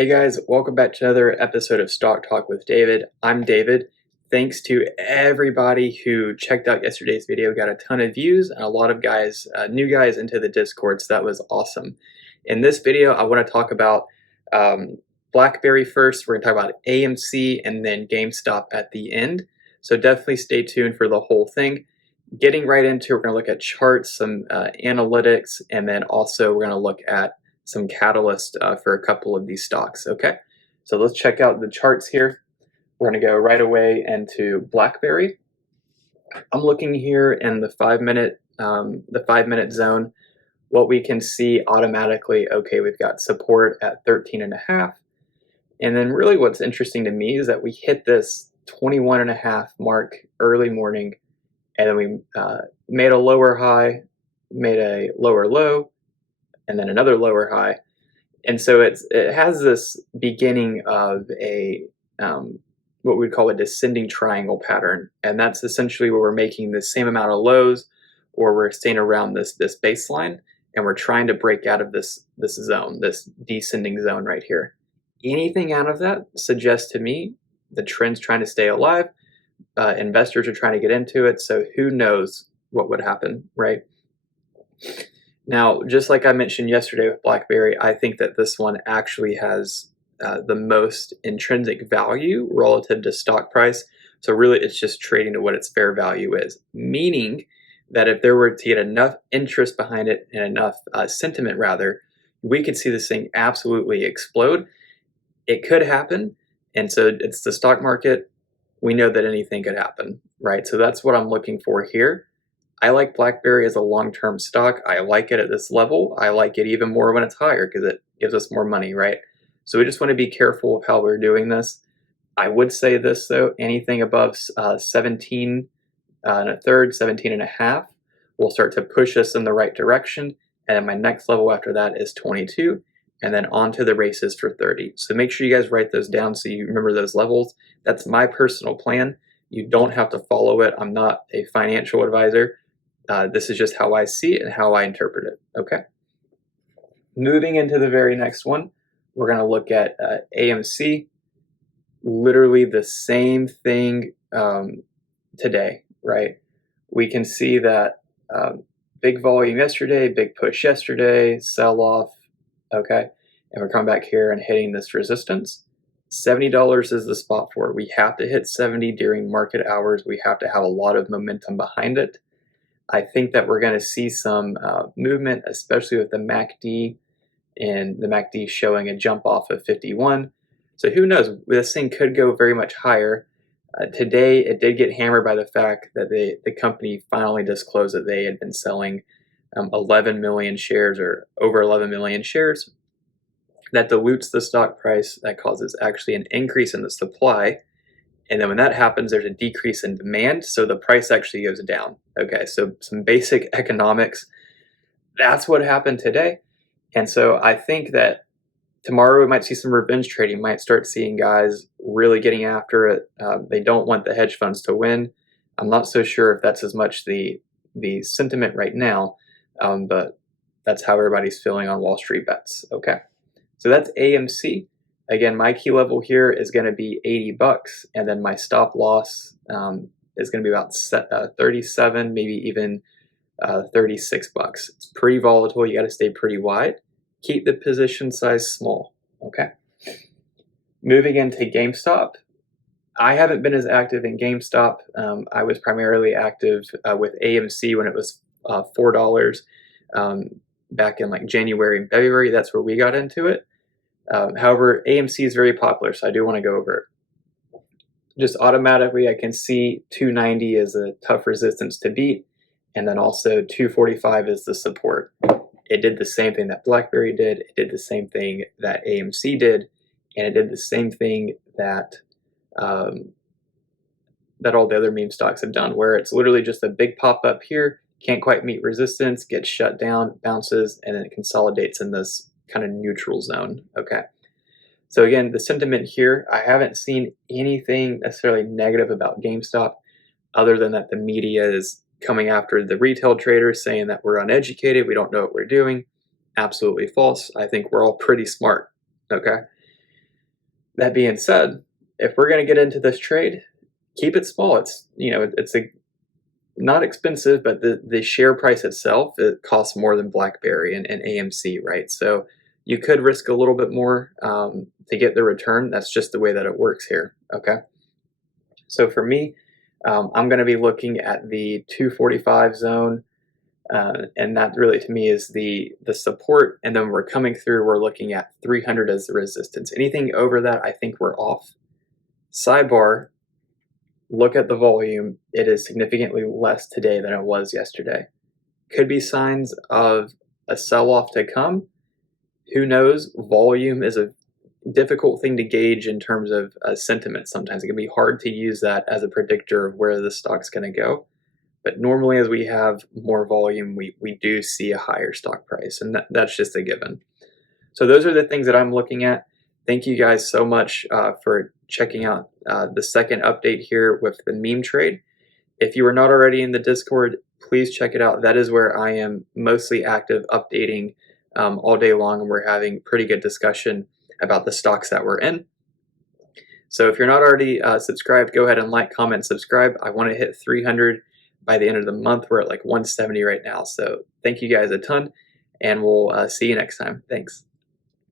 Hey guys, welcome back to another episode of Stock Talk with David. I'm David. Thanks to everybody who checked out yesterday's video. Got a ton of views and a lot of guys, new guys into the Discord, so that was awesome. In this video, I want to talk about BlackBerry first. We're going to talk about AMC and then GameStop at the end. So definitely stay tuned for the whole thing. Getting right into it, we're going to look at charts, some analytics, and then also we're going to look at some catalyst for a couple of these stocks. Okay, so let's check out the charts here. We're going to go right away into BlackBerry. I'm looking here in the 5-minute zone. What we can see automatically, okay, we've got support at 13.5, and then really what's interesting to me is that we hit this 21.5 mark early morning, and then we made a lower high, made a lower low, and then another lower high. And so it has this beginning of a what we'd call a descending triangle pattern, and that's essentially where we're making the same amount of lows, or we're staying around this baseline, and we're trying to break out of this zone, this descending zone right here. Anything out of that suggests to me the trend's trying to stay alive. Investors are trying to get into it, so who knows what would happen, right? Now, just like I mentioned yesterday with BlackBerry, I think that this one actually has the most intrinsic value relative to stock price. So really, it's just trading to what its fair value is, meaning that if there were to get enough interest behind it and enough sentiment, rather, we could see this thing absolutely explode. It could happen, and so it's the stock market. We know that anything could happen, right? So that's what I'm looking for here. I like BlackBerry as a long-term stock. I like it at this level. I like it even more when it's higher because it gives us more money, right? So we just want to be careful of how we're doing this. I would say this though, anything above 17 and a third, 17 and a half will start to push us in the right direction. And then my next level after that is 22, and then on to the races for 30. So make sure you guys write those down so you remember those levels. That's my personal plan. You don't have to follow it. I'm not a financial advisor. This is just how I see it and how I interpret it, okay? Moving into the very next one, we're going to look at AMC. Literally the same thing today, right? We can see that big volume yesterday, big push yesterday, sell-off, okay? And we're coming back here and hitting this resistance. $70 is the spot for it. We have to hit 70 during market hours. We have to have a lot of momentum behind it. I think that we're going to see some movement, especially with the MACD, and the MACD showing a jump off of 51. So who knows? This thing could go very much higher. Today, it did get hammered by the fact that the company finally disclosed that they had been selling 11 million shares, or over 11 million shares. That dilutes the stock price. That causes actually an increase in the supply. And then when that happens, there's a decrease in demand, so the price actually goes down. Okay, so some basic economics. That's what happened today. And so I think that tomorrow we might see some revenge trading, might start seeing guys really getting after it. They don't want the hedge funds to win. I'm not so sure if that's as much the sentiment right now, but that's how everybody's feeling on Wall Street bets. Okay, so that's AMC. Again, my key level here is going to be $80, and then my stop loss is going to be about 37, maybe even $36. It's pretty volatile. You got to stay pretty wide. Keep the position size small. Okay. Moving into GameStop. I haven't been as active in GameStop. I was primarily active with AMC when it was $4 back in like January and February. That's where we got into it. However, AMC is very popular, so I do want to go over it. Just automatically, I can see 290 is a tough resistance to beat, and then also 245 is the support. It did the same thing that BlackBerry did, it did the same thing that AMC did, and it did the same thing that that all the other meme stocks have done, where it's literally just a big pop up here, can't quite meet resistance, gets shut down, bounces, and then it consolidates in this kind of neutral zone. Okay, so again, the sentiment here, I haven't seen anything necessarily negative about GameStop other than that the media is coming after the retail traders, saying that we're uneducated, we don't know what we're doing. Absolutely false. I think we're all pretty smart. Okay, That being said, if we're going to get into this trade, keep it small. It's, you know, it's not expensive, but the share price itself, it costs more than BlackBerry and AMC, right? So you could risk a little bit more to get the return. That's just the way that it works here, okay? So for me, I'm going to be looking at the 245 zone, and that really to me is the support, and then we're coming through, we're looking at 300 as the resistance. Anything over that, I think we're off. Sidebar, look at the volume. It is significantly less today than it was yesterday. Could be signs of a sell-off to come. Who knows? Volume is a difficult thing to gauge in terms of sentiment. Sometimes it can be hard to use that as a predictor of where the stock's going to go. But normally as we have more volume, we do see a higher stock price, and that's just a given. So those are the things that I'm looking at. Thank you guys so much for checking out the second update here with the meme trade. If you are not already in the Discord, please check it out. That is where I am mostly active, updating all day long, and we're having pretty good discussion about the stocks that we're in. So if you're not already subscribed, go ahead and like, comment, subscribe. I want to hit 300 by the end of the month. We're at like 170 right now. So thank you guys a ton, and we'll see you next time. Thanks.